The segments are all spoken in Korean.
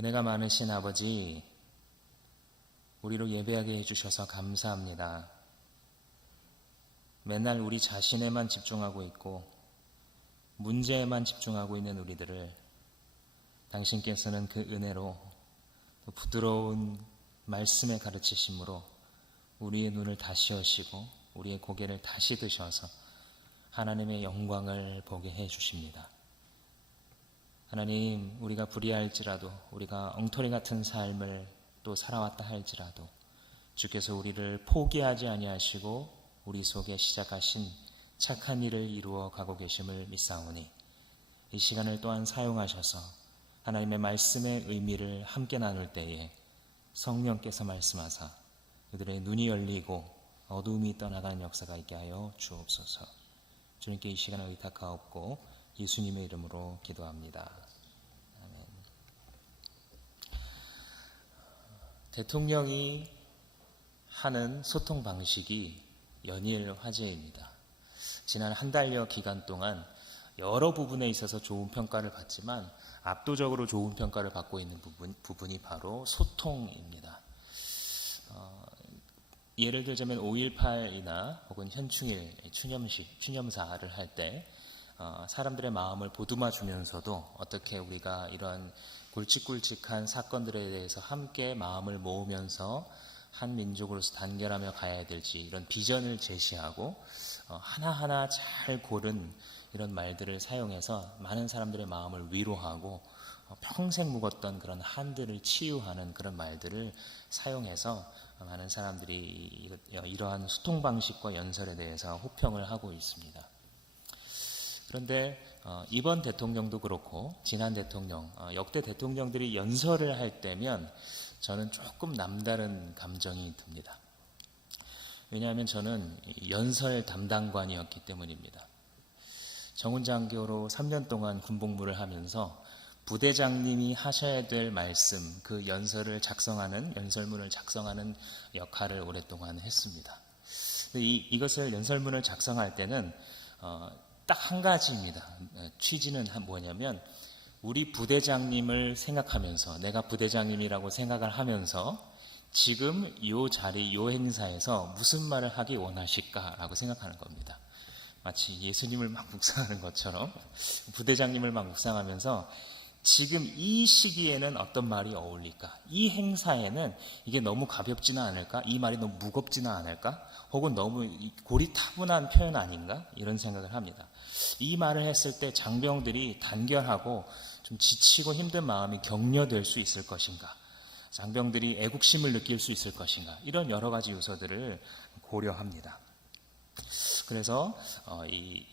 은혜가 많으신 아버지, 우리로 예배하게 해주셔서 감사합니다. 맨날 우리 자신에만 집중하고 있고 문제에만 집중하고 있는 우리들을 당신께서는 그 은혜로 또 부드러운 말씀의 가르치심으로 우리의 눈을 다시 여시고 우리의 고개를 다시 드셔서 하나님의 영광을 보게 해주십니다. 하나님, 우리가 불의할지라도, 우리가 엉터리 같은 삶을 또 살아왔다 할지라도 주께서 우리를 포기하지 아니하시고 우리 속에 시작하신 착한 일을 이루어 가고 계심을 믿사오니 이 시간을 또한 사용하셔서 하나님의 말씀의 의미를 함께 나눌 때에 성령께서 말씀하사 그들의 눈이 열리고 어두움이 떠나가는 역사가 있게 하여 주옵소서. 주님께 이 시간을 의탁하옵고 예수님의 이름으로 기도합니다. 아멘. 대통령이 하는 소통 방식이 연일 화제입니다. 지난 한 달여 기간 동안 여러 부분에 있어서 좋은 평가를 받지만 압도적으로 좋은 평가를 받고 있는 부분이 바로 소통입니다. 예를 들자면 5.18이나 혹은 현충일, 추념사를 할 때 사람들의 마음을 보듬어 주면서도 어떻게 우리가 이런 굵직굵직한 사건들에 대해서 함께 마음을 모으면서 한 민족으로서 단결하며 가야 될지 이런 비전을 제시하고 하나하나 잘 고른 이런 말들을 사용해서 많은 사람들의 마음을 위로하고 평생 묵었던 그런 한들을 치유하는 그런 말들을 사용해서 많은 사람들이 이러한 소통 방식과 연설에 대해서 호평을 하고 있습니다. 그런데 이번 대통령도 그렇고 지난 대통령, 역대 대통령들이 연설을 할 때면 저는 조금 남다른 감정이 듭니다. 왜냐하면 저는 연설 담당관이었기 때문입니다. 정훈장교로 3년 동안 군복무를 하면서 부대장님이 하셔야 될 말씀, 그 연설문을 작성하는 역할을 오랫동안 했습니다. 이것을 연설문을 작성할 때는 딱 한 가지입니다. 취지는 뭐냐면 우리 부대장님을 생각하면서, 내가 부대장님이라고 생각을 하면서 지금 이 자리, 이 행사에서 무슨 말을 하기 원하실까라고 생각하는 겁니다. 마치 예수님을 막 묵상하는 것처럼 부대장님을 막 묵상하면서 지금 이 시기에는 어떤 말이 어울릴까? 이 행사에는 이게 너무 가볍지는 않을까? 이 말이 너무 무겁지는 않을까? 혹은 너무 고리타분한 표현 아닌가? 이런 생각을 합니다. 이 말을 했을 때 장병들이 단결하고 좀 지치고 힘든 마음이 격려될 수 있을 것인가? 장병들이 애국심을 느낄 수 있을 것인가? 이런 여러 가지 요소들을 고려합니다. 그래서 이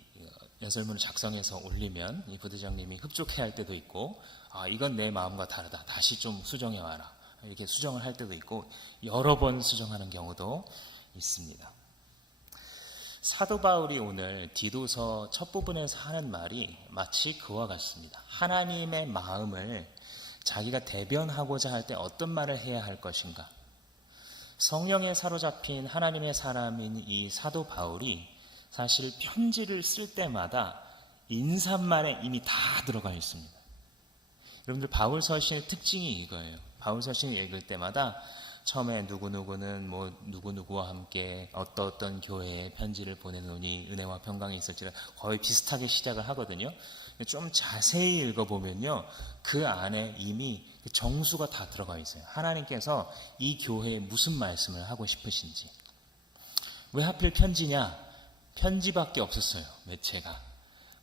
연설문을 작성해서 올리면 이 부대장님이 흡족해할 때도 있고, 이건 내 마음과 다르다, 다시 좀 수정해와라, 이렇게 수정을 할 때도 있고 여러 번 수정하는 경우도 있습니다. 사도 바울이 오늘 디도서 첫 부분에서 하는 말이 마치 그와 같습니다. 하나님의 마음을 자기가 대변하고자 할 때 어떤 말을 해야 할 것인가. 성령에 사로잡힌 하나님의 사람인 이 사도 바울이 사실 편지를 쓸 때마다 인사말에 이미 다 들어가 있습니다. 여러분들 바울 서신의 특징이 이거예요. 바울 서신을 읽을 때마다 처음에 누구누구는 누구누구와 함께 어떤 교회에 편지를 보내노니 은혜와 평강이 있을지라 거의 비슷하게 시작을 하거든요. 좀 자세히 읽어보면요, 그 안에 이미 정수가 다 들어가 있어요. 하나님께서 이 교회에 무슨 말씀을 하고 싶으신지. 왜 하필 편지냐? 편지밖에 없었어요. 매체가.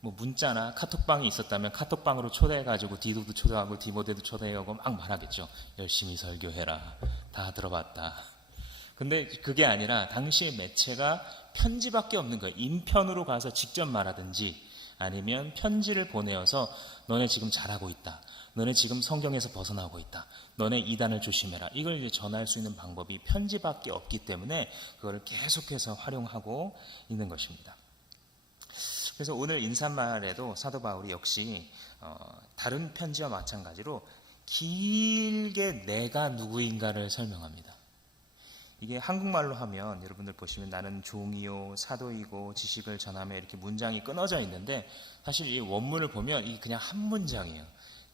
문자나 카톡방이 있었다면 카톡방으로 초대해가지고 디도도 초대하고 디모데도 초대하고 막 말하겠죠. 열심히 설교해라, 다 들어봤다. 근데 그게 아니라 당시의 매체가 편지밖에 없는 거예요. 인편으로 가서 직접 말하든지 아니면 편지를 보내어서 너네 지금 잘하고 있다, 너네 지금 성경에서 벗어나고 있다, 너네 이단을 조심해라, 이걸 이제 전할 수 있는 방법이 편지밖에 없기 때문에 그걸 계속해서 활용하고 있는 것입니다. 그래서 오늘 인사말에도 사도 바울이 역시 다른 편지와 마찬가지로 길게 내가 누구인가를 설명합니다. 이게 한국말로 하면 여러분들 보시면 나는 종이요 사도이고 지식을 전하며 이렇게 문장이 끊어져 있는데 사실 이 원문을 보면 이게 그냥 한 문장이에요.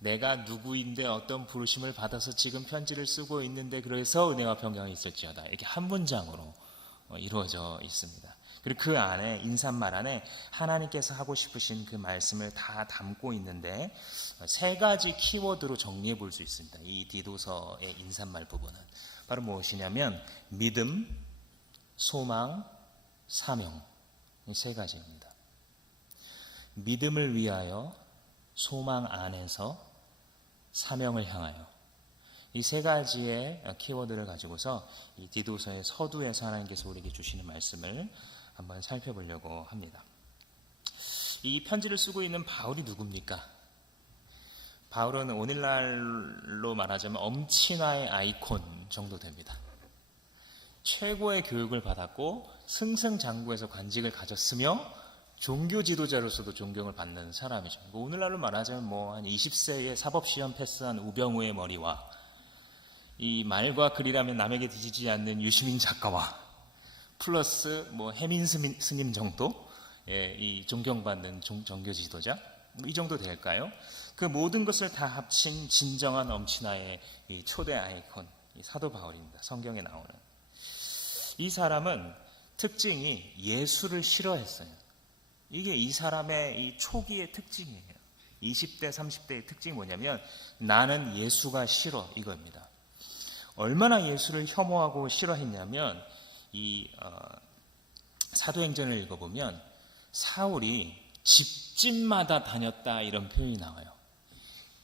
내가 누구인데 어떤 부르심을 받아서 지금 편지를 쓰고 있는데 그래서 은혜와 평강이 있을지어다. 이렇게 한 문장으로 이루어져 있습니다. 그리고 그 안에 인사말 안에 하나님께서 하고 싶으신 그 말씀을 다 담고 있는데 세 가지 키워드로 정리해 볼 수 있습니다. 이 디도서의 인사말 부분은 바로 무엇이냐면 믿음, 소망, 사명, 이 세 가지입니다. 믿음을 위하여, 소망 안에서, 사명을 향하여, 이 세 가지의 키워드를 가지고서 이 디도서의 서두에서 하나님께서 우리에게 주시는 말씀을 한번 살펴보려고 합니다. 이 편지를 쓰고 있는 바울이 누굽니까? 바울은 오늘날로 말하자면 엄친아의 아이콘 정도 됩니다. 최고의 교육을 받았고 승승장구해서 관직을 가졌으며 종교 지도자로서도 존경을 받는 사람이죠. 오늘날로 말하자면 한 20세에 사법시험 패스한 우병우의 머리와 이 말과 글이라면 남에게 뒤지지 않는 유시민 작가와 플러스 해민 스님 정도 이 존경받는 종교 지도자 이 정도 될까요? 그 모든 것을 다 합친 진정한 엄친아의 이 초대 아이콘 이 사도 바울입니다. 성경에 나오는 이 사람은 특징이 예수를 싫어했어요. 이게 이 사람의 이 초기의 특징이에요. 20대, 30대의 특징이 뭐냐면 나는 예수가 싫어 이겁니다. 얼마나 예수를 혐오하고 싫어했냐면 이 사도행전을 읽어보면 사울이 집집마다 다녔다 이런 표현이 나와요.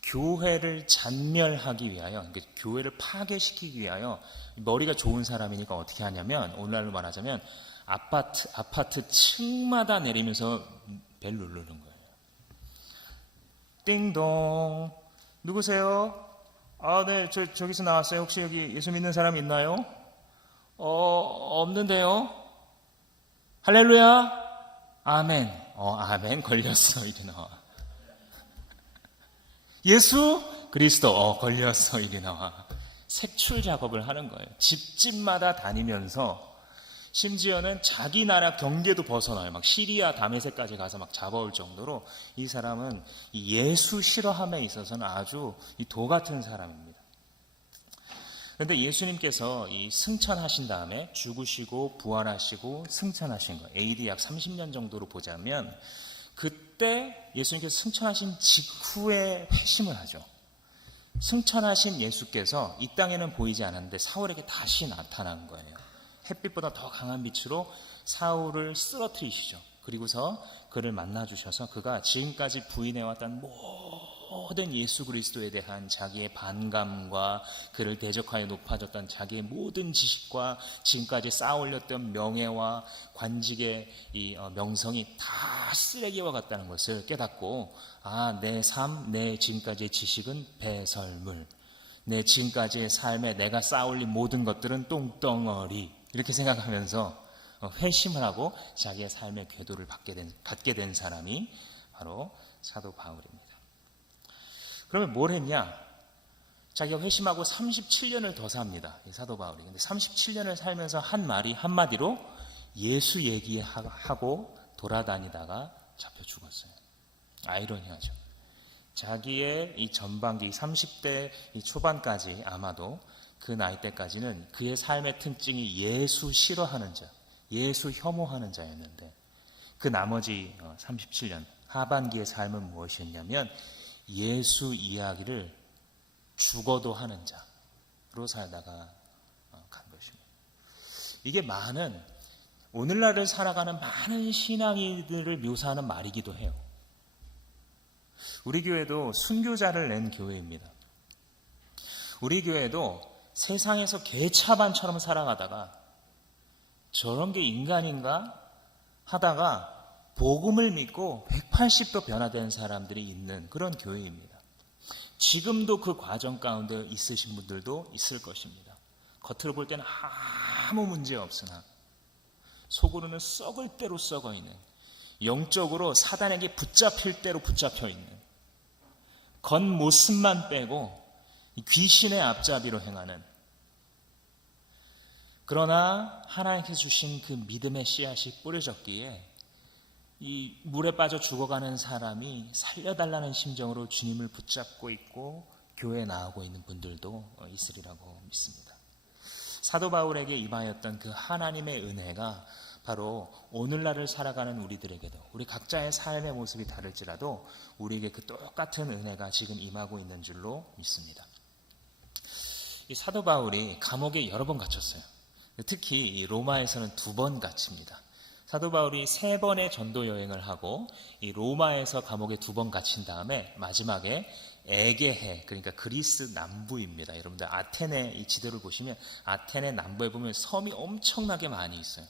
교회를 잔멸하기 위하여, 그러니까 교회를 파괴시키기 위하여 머리가 좋은 사람이니까 어떻게 하냐면 오늘날로 말하자면 아파트 층마다 내리면서 벨 누르는 거예요. 띵동 누구세요? 네, 저기서 나왔어요. 혹시 여기 예수 믿는 사람 있나요? 없는데요. 할렐루야. 아멘. 아멘 걸렸어. 이리 나와. 예수 그리스도 걸렸어. 이리 나와. 색출 작업을 하는 거예요. 집집마다 다니면서 심지어는 자기 나라 경계도 벗어나요. 막 시리아 다메섹까지 가서 막 잡아올 정도로 이 사람은 예수 싫어함에 있어서는 아주 도 같은 사람입니다. 그런데 예수님께서 이 승천하신 다음에 죽으시고 부활하시고 승천하신 거 AD 약 30년 정도로 보자면 그때 예수님께서 승천하신 직후에 회심을 하죠. 승천하신 예수께서 이 땅에는 보이지 않았는데 사울에게 다시 나타난 거예요. 햇빛보다 더 강한 빛으로 사울을 쓰러뜨리시죠. 그리고서 그를 만나주셔서 그가 지금까지 부인해왔던 모든 예수 그리스도에 대한 자기의 반감과 그를 대적하여 높아졌던 자기의 모든 지식과 지금까지 쌓아올렸던 명예와 관직의 이 명성이 다 쓰레기와 같다는 것을 깨닫고 내 삶, 내 지금까지의 지식은 배설물, 내 지금까지의 삶에 내가 쌓아올린 모든 것들은 똥덩어리 이렇게 생각하면서 회심을 하고 자기의 삶의 궤도를 갖게 된 사람이 바로 사도 바울입니다. 그러면 뭘 했냐? 자기가 회심하고 37년을 더 삽니다. 이 사도 바울이. 근데 37년을 살면서 한 말이 한마디로 예수 얘기하고 돌아다니다가 잡혀 죽었어요. 아이러니하죠. 자기의 이 전반기 30대 이 초반까지 아마도 그 나이 때까지는 그의 삶의 특징이 예수 싫어하는 자, 예수 혐오하는 자였는데 그 나머지 37년 하반기의 삶은 무엇이었냐면 예수 이야기를 죽어도 하는 자로 살다가 간 것입니다. 이게 오늘날을 살아가는 많은 신앙인들을 묘사하는 말이기도 해요. 우리 교회도 순교자를 낸 교회입니다. 우리 교회도 세상에서 개차반처럼 살아가다가 저런 게 인간인가 하다가 복음을 믿고 180도 변화된 사람들이 있는 그런 교회입니다. 지금도 그 과정 가운데 있으신 분들도 있을 것입니다. 겉으로 볼 때는 아무 문제 없으나 속으로는 썩을 대로 썩어 있는, 영적으로 사단에게 붙잡힐 대로 붙잡혀 있는, 겉모습만 빼고 귀신의 앞잡이로 행하는, 그러나 하나님께서 주신 그 믿음의 씨앗이 뿌려졌기에 이 물에 빠져 죽어가는 사람이 살려달라는 심정으로 주님을 붙잡고 있고 교회에 나오고 있는 분들도 있으리라고 믿습니다. 사도 바울에게 임하였던 그 하나님의 은혜가 바로 오늘날을 살아가는 우리들에게도, 우리 각자의 삶의 모습이 다를지라도 우리에게 그 똑같은 은혜가 지금 임하고 있는 줄로 믿습니다. 이 사도 바울이 감옥에 여러 번 갇혔어요. 특히 이 로마에서는 2번 갇힙니다. 사도 바울이 3번의 전도 여행을 하고 이 로마에서 감옥에 2번 갇힌 다음에 마지막에 에게해, 그러니까 그리스 남부입니다. 여러분들 아테네 이 지도를 보시면 아테네 남부에 보면 섬이 엄청나게 많이 있어요.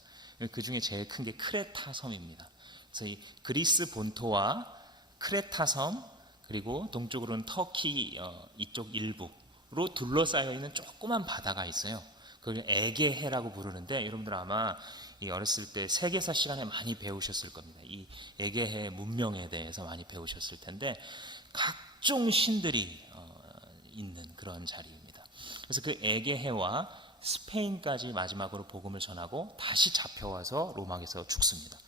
그 중에 제일 큰 게 크레타 섬입니다. 그래서 이 그리스 본토와 크레타 섬, 그리고 동쪽으로는 터키 이쪽 일부로 둘러싸여 있는 조그만 바다가 있어요. 그걸 에게해라고 부르는데, 여러분들 아마 이 어렸을 때 세계사 시간에 많이 배우셨을 겁니다. 이 에게해 문명에 대해서 많이 배우셨을 텐데 각종 신들이 있는 그런 자리입니다. 그래서 그 에게해와 스페인까지 마지막으로 복음을 전하고 다시 잡혀와서 로마에서 죽습니다.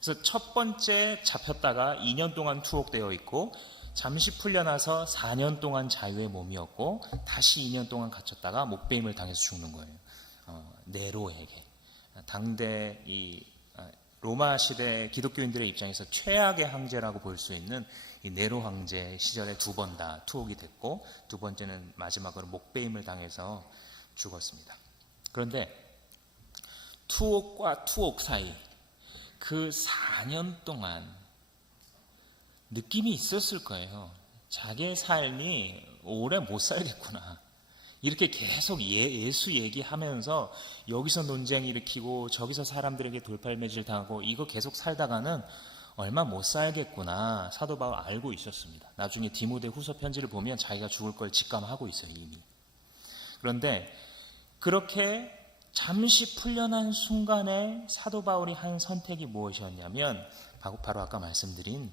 그래서 첫 번째 잡혔다가 2년 동안 투옥되어 있고, 잠시 풀려나서 4년 동안 자유의 몸이었고, 다시 2년 동안 갇혔다가 목베임을 당해서 죽는 거예요. 네로에게. 당대 이 로마 시대 기독교인들의 입장에서 최악의 황제라고 볼 수 있는 이 네로 황제 시절에 2번 다 투옥이 됐고, 2번째는 마지막으로 목베임을 당해서 죽었습니다. 그런데 투옥과 투옥 사이 그 4년 동안 느낌이 있었을 거예요. 자기의 삶이 오래 못 살겠구나. 이렇게 계속 예수 얘기하면서 여기서 논쟁 일으키고 저기서 사람들에게 돌팔매질 당하고 이거 계속 살다가는 얼마 못 살겠구나. 사도 바울 알고 있었습니다. 나중에 디모데 후서 편지를 보면 자기가 죽을 걸 직감하고 있어요, 이미. 그런데 그렇게 잠시 풀려난 순간에 사도 바울이 한 선택이 무엇이었냐면 바로 아까 말씀드린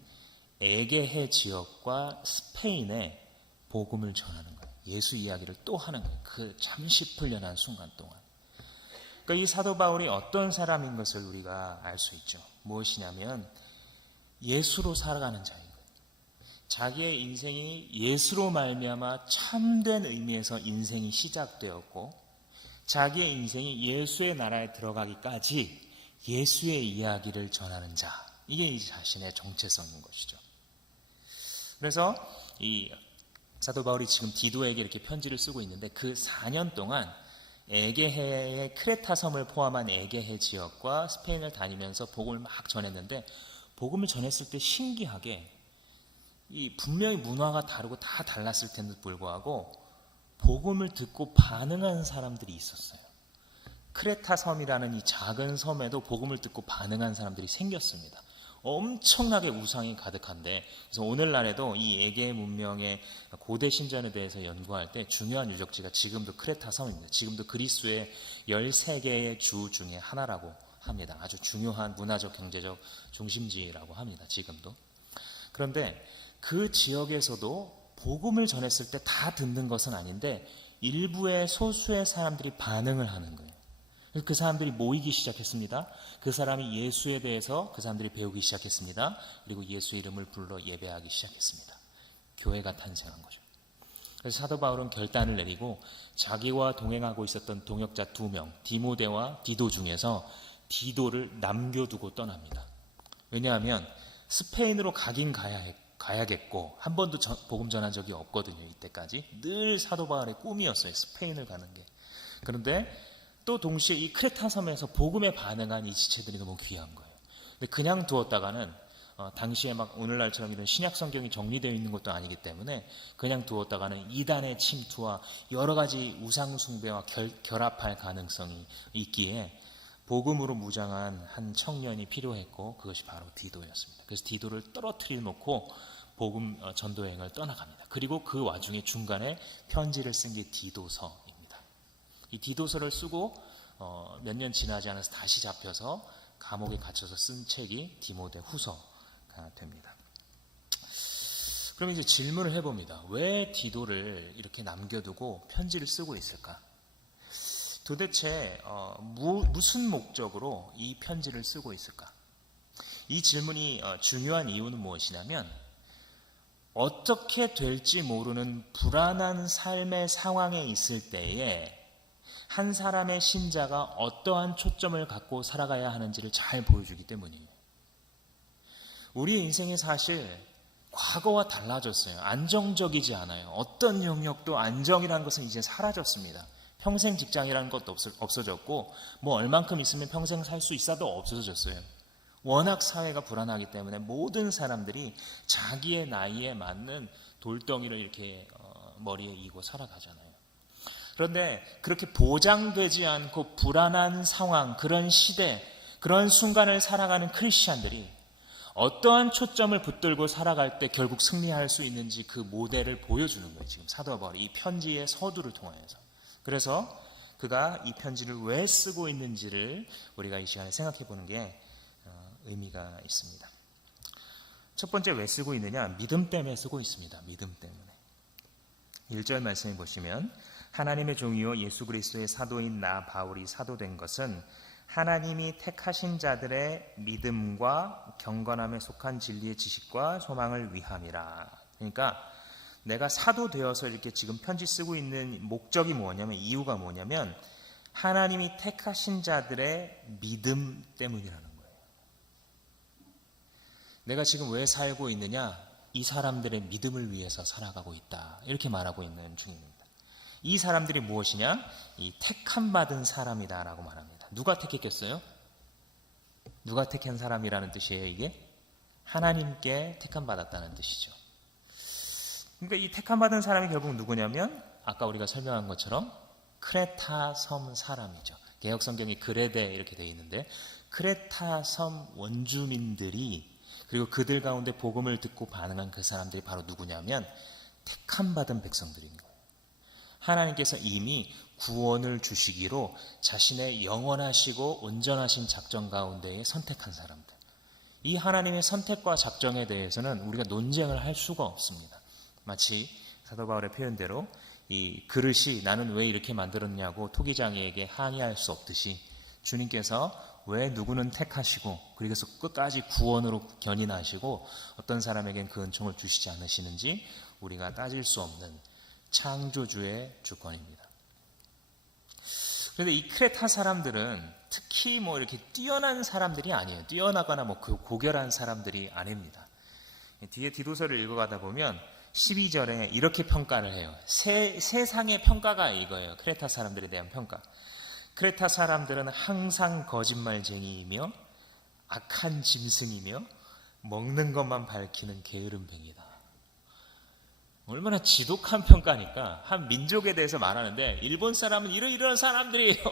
에게해 지역과 스페인에 복음을 전하는 거예요. 예수 이야기를 또 하는 거예요. 그 잠시 풀려난 순간 동안. 그러니까 이 사도 바울이 어떤 사람인 것을 우리가 알 수 있죠. 무엇이냐면 예수로 살아가는 자인 거예요. 자기의 인생이 예수로 말미암아 참된 의미에서 인생이 시작되었고, 자기의 인생이 예수의 나라에 들어가기까지 예수의 이야기를 전하는 자, 이게 이 자신의 정체성인 것이죠. 그래서 이 사도 바울이 지금 디도에게 이렇게 편지를 쓰고 있는데, 그 4년 동안 에게해의 크레타 섬을 포함한 에게해 지역과 스페인을 다니면서 복음을 막 전했는데, 복음을 전했을 때 신기하게 이 분명히 문화가 다르고 다 달랐을 텐데도 불구하고 복음을 듣고 반응한 사람들이 있었어요. 크레타 섬이라는 이 작은 섬에도 복음을 듣고 반응한 사람들이 생겼습니다. 엄청나게 우상이 가득한데, 그래서 오늘날에도 이 에게 문명의 고대 신전에 대해서 연구할 때 중요한 유적지가 지금도 크레타 섬입니다. 지금도 그리스의 13개의 주 중에 하나라고 합니다. 아주 중요한 문화적, 경제적 중심지라고 합니다. 지금도. 그런데 그 지역에서도 복음을 전했을 때 다 듣는 것은 아닌데 일부의 소수의 사람들이 반응을 하는 거예요. 그 사람들이 모이기 시작했습니다. 그 사람이 예수에 대해서 그 사람들이 배우기 시작했습니다. 그리고 예수의 이름을 불러 예배하기 시작했습니다. 교회가 탄생한 거죠. 그래서 사도 바울은 결단을 내리고 자기와 동행하고 있었던 동역자 2명, 디모데와 디도 중에서 디도를 남겨두고 떠납니다. 왜냐하면 스페인으로 가긴 가야겠고, 한 번도 복음 전한 적이 없거든요. 이때까지 늘 사도 바울의 꿈이었어요, 스페인을 가는 게. 그런데 또 동시에 이 크레타 섬에서 복음에 반응한 이 지체들이 너무 귀한 거예요. 근데 그냥 두었다가는 당시에 막 오늘날처럼 이런 신약 성경이 정리되어 있는 것도 아니기 때문에 그냥 두었다가는 이단의 침투와 여러 가지 우상 숭배와 결합할 가능성이 있기에 복음으로 무장한 한 청년이 필요했고, 그것이 바로 디도였습니다. 그래서 디도를 떨어뜨려 놓고 복음 전도여행을 떠나갑니다. 그리고 그 와중에 중간에 편지를 쓴 게 디도서입니다. 이 디도서를 쓰고 몇 년 지나지 않아서 다시 잡혀서 감옥에 갇혀서 쓴 책이 디모데 후서가 됩니다. 그럼 이제 질문을 해봅니다. 왜 디도를 이렇게 남겨두고 편지를 쓰고 있을까? 도대체 무슨 목적으로 이 편지를 쓰고 있을까? 이 질문이 중요한 이유는 무엇이냐면 어떻게 될지 모르는 불안한 삶의 상황에 있을 때에 한 사람의 신자가 어떠한 초점을 갖고 살아가야 하는지를 잘 보여주기 때문이에요. 우리 인생이 사실 과거와 달라졌어요. 안정적이지 않아요. 어떤 영역도 안정이라는 것은 이제 사라졌습니다. 평생 직장이라는 것도 없어졌고 뭐 얼만큼 있으면 평생 살 수 있어도 없어졌어요. 워낙 사회가 불안하기 때문에 모든 사람들이 자기의 나이에 맞는 돌덩이를 이렇게 머리에 이고 살아가잖아요. 그런데 그렇게 보장되지 않고 불안한 상황, 그런 시대, 그런 순간을 살아가는 크리스찬들이 어떠한 초점을 붙들고 살아갈 때 결국 승리할 수 있는지 그 모델을 보여주는 거예요. 지금 사도 바울이 이 편지의 서두를 통하여서. 그래서 그가 이 편지를 왜 쓰고 있는지를 우리가 이 시간에 생각해 보는 게 의미가 있습니다. 첫 번째 왜 쓰고 있느냐? 믿음 때문에 쓰고 있습니다. 믿음 때문에. 1절 말씀해 보시면 하나님의 종이요 예수 그리스도의 사도인 나 바울이 사도된 것은 하나님이 택하신 자들의 믿음과 경건함에 속한 진리의 지식과 소망을 위함이라. 그러니까 내가 사도 되어서 이렇게 지금 편지 쓰고 있는 목적이 뭐냐면, 이유가 뭐냐면 하나님이 택하신 자들의 믿음 때문이라는 거예요. 내가 지금 왜 살고 있느냐? 이 사람들의 믿음을 위해서 살아가고 있다. 이렇게 말하고 있는 중입니다. 이 사람들이 무엇이냐? 이 택함 받은 사람이다라고 말합니다. 누가 택했겠어요? 누가 택한 사람이라는 뜻이에요, 이게? 하나님께 택함 받았다는 뜻이죠. 그러니까 이 택함 받은 사람이 결국 누구냐면 아까 우리가 설명한 것처럼 크레타 섬 사람이죠. 개역 성경이 그레데 이렇게 되어 있는데 크레타 섬 원주민들이, 그리고 그들 가운데 복음을 듣고 반응한 그 사람들이 바로 누구냐면 택함 받은 백성들인 거예요. 하나님께서 이미 구원을 주시기로 자신의 영원하시고 온전하신 작정 가운데에 선택한 사람들. 이 하나님의 선택과 작정에 대해서는 우리가 논쟁을 할 수가 없습니다. 마치 사도 바울의 표현대로 이 그릇이 나는 왜 이렇게 만들었냐고 토기장이에게 항의할 수 없듯이 주님께서 왜 누구는 택하시고 그래서 끝까지 구원으로 견인하시고 어떤 사람에겐 그 은총을 주시지 않으시는지 우리가 따질 수 없는 창조주의 주권입니다. 그런데 이 크레타 사람들은 특히 뭐 이렇게 뛰어난 사람들이 아니에요. 뛰어나거나 뭐 고결한 사람들이 아닙니다. 뒤에 디도서를 읽어가다 보면 12절에 이렇게 평가를 해요. 세상의 평가가 이거예요. 크레타 사람들에 대한 평가. 크레타 사람들은 항상 거짓말쟁이이며 악한 짐승이며 먹는 것만 밝히는 게으른 뱅이다. 얼마나 지독한 평가니까. 한 민족에 대해서 말하는데 일본 사람은 이러이러한 사람들이에요.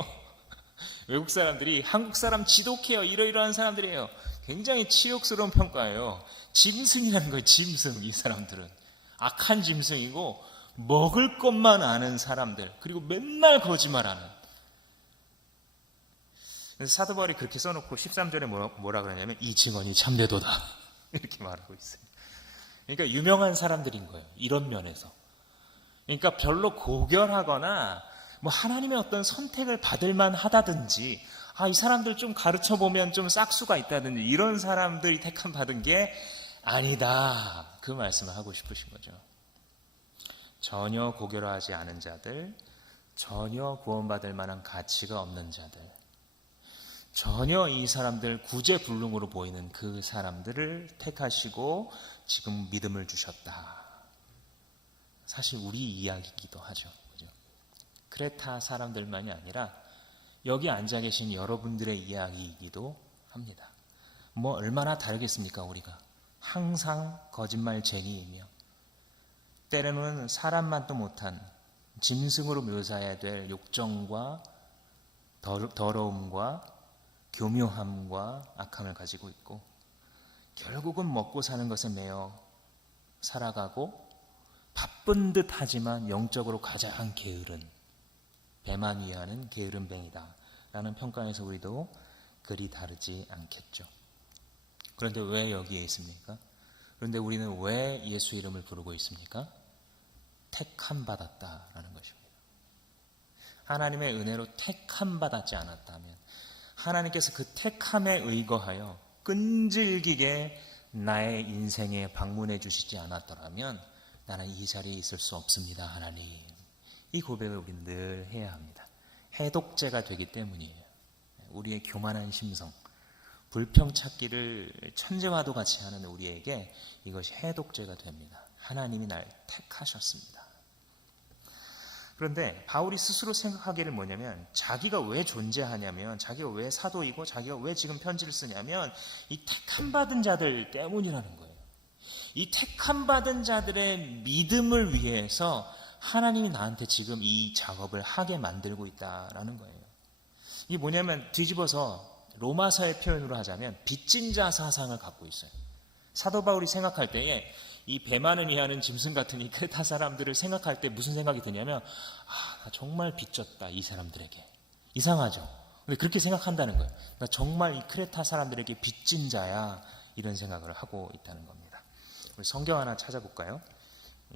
외국 사람들이 한국 사람 지독해요. 이러이러한 사람들이에요. 굉장히 치욕스러운 평가예요. 짐승이라는 거예요. 짐승. 이 사람들은 악한 짐승이고 먹을 것만 아는 사람들, 그리고 맨날 거짓말하는. 그래서 사도 바울이 그렇게 써놓고 13절에 뭐라 그러냐면 이 증언이 참되도다 이렇게 말하고 있어요. 그러니까 유명한 사람들인 거예요. 이런 면에서. 그러니까 별로 고결하거나 뭐 하나님의 어떤 선택을 받을 만하다든지 이 사람들 좀 가르쳐 보면 좀 싹수가 있다든지 이런 사람들이 택함 받은 게 아니다. 그 말씀을 하고 싶으신 거죠. 전혀 고결하지 않은 자들, 전혀 구원받을 만한 가치가 없는 자들, 전혀 이 사람들 구제불능으로 보이는 그 사람들을 택하시고 지금 믿음을 주셨다. 사실 우리 이야기이기도 하죠. 그죠? 크레타 사람들만이 아니라 여기 앉아 계신 여러분들의 이야기이기도 합니다. 뭐 얼마나 다르겠습니까, 우리가? 항상 거짓말쟁이이며 때로는 사람만도 못한 짐승으로 묘사해야 될 욕정과 더러움과 교묘함과 악함을 가지고 있고 결국은 먹고 사는 것에 매여 살아가고 바쁜 듯 하지만 영적으로 가장 게으른, 배만 위하는 게으른 뱅이다 라는 평가에서 우리도 그리 다르지 않겠죠. 그런데 왜 여기에 있습니까? 그런데 우리는 왜 예수 이름을 부르고 있습니까? 택함 받았다라는 것입니다. 하나님의 은혜로 택함 받았지 않았다면 하나님께서 그 택함에 의거하여 끈질기게 나의 인생에 방문해 주시지 않았더라면 나는 이 자리에 있을 수 없습니다, 하나님. 이 고백을 우리는 늘 해야 합니다. 해독제가 되기 때문이에요. 우리의 교만한 심성, 불평 찾기를 천재와도 같이 하는 우리에게 이것이 해독제가 됩니다. 하나님이 날 택하셨습니다. 그런데 바울이 스스로 생각하기를 뭐냐면, 자기가 왜 존재하냐면, 자기가 왜 사도이고 자기가 왜 지금 편지를 쓰냐면 이 택함 받은 자들 때문이라는 거예요. 이 택함 받은 자들의 믿음을 위해서 하나님이 나한테 지금 이 작업을 하게 만들고 있다라는 거예요. 이게 뭐냐면, 뒤집어서 로마서의 표현으로 하자면 빚진 자 사상을 갖고 있어요. 사도 바울이 생각할 때에 이 배 많은 이하는 짐승 같은 이 크레타 사람들을 생각할 때 무슨 생각이 드냐면, 나 정말 빚졌다, 이 사람들에게. 이상하죠? 근데 그렇게 생각한다는 거예요. 나 정말 이 크레타 사람들에게 빚진 자야, 이런 생각을 하고 있다는 겁니다. 우리 성경 하나 찾아볼까요?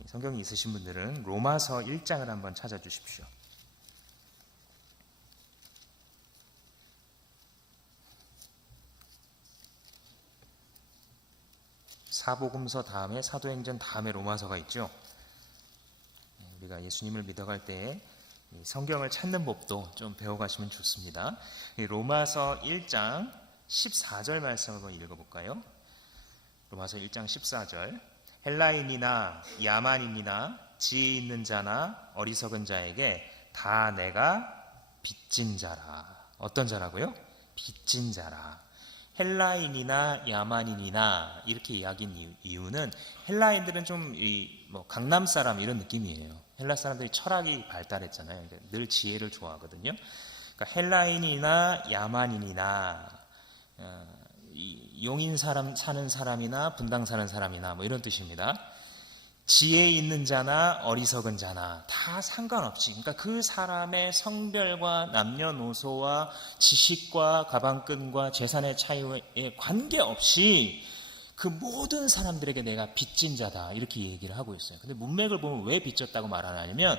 성경이 있으신 분들은 로마서 1장을 한번 찾아주십시오. 사복음서 다음에 사도행전 다음에 로마서가 있죠. 우리가 예수님을 믿어갈 때에 성경을 찾는 법도 좀 배워가시면 좋습니다. 로마서 1장 14절 말씀 한번 읽어볼까요? 로마서 1장 14절. 헬라인이나 야만인이나 지혜 있는 자나 어리석은 자에게 다 내가 빚진 자라. 어떤 자라고요? 빚진 자라. 헬라인이나 야만인이나 이렇게 이야기한 이유는, 헬라인들은 좀 강남 사람 이런 느낌이에요. 헬라 사람들이 철학이 발달했잖아요. 늘 지혜를 좋아하거든요. 그러니까 헬라인이나 야만인이나 용인 사는 사람이나 분당 사는 사람이나 뭐 이런 뜻입니다. 지혜 있는 자나 어리석은 자나 다 상관없이, 그러니까 그 사람의 성별과 남녀노소와 지식과 가방끈과 재산의 차이에 관계없이 그 모든 사람들에게 내가 빚진 자다, 이렇게 얘기를 하고 있어요. 근데 문맥을 보면 왜 빚졌다고 말하냐면,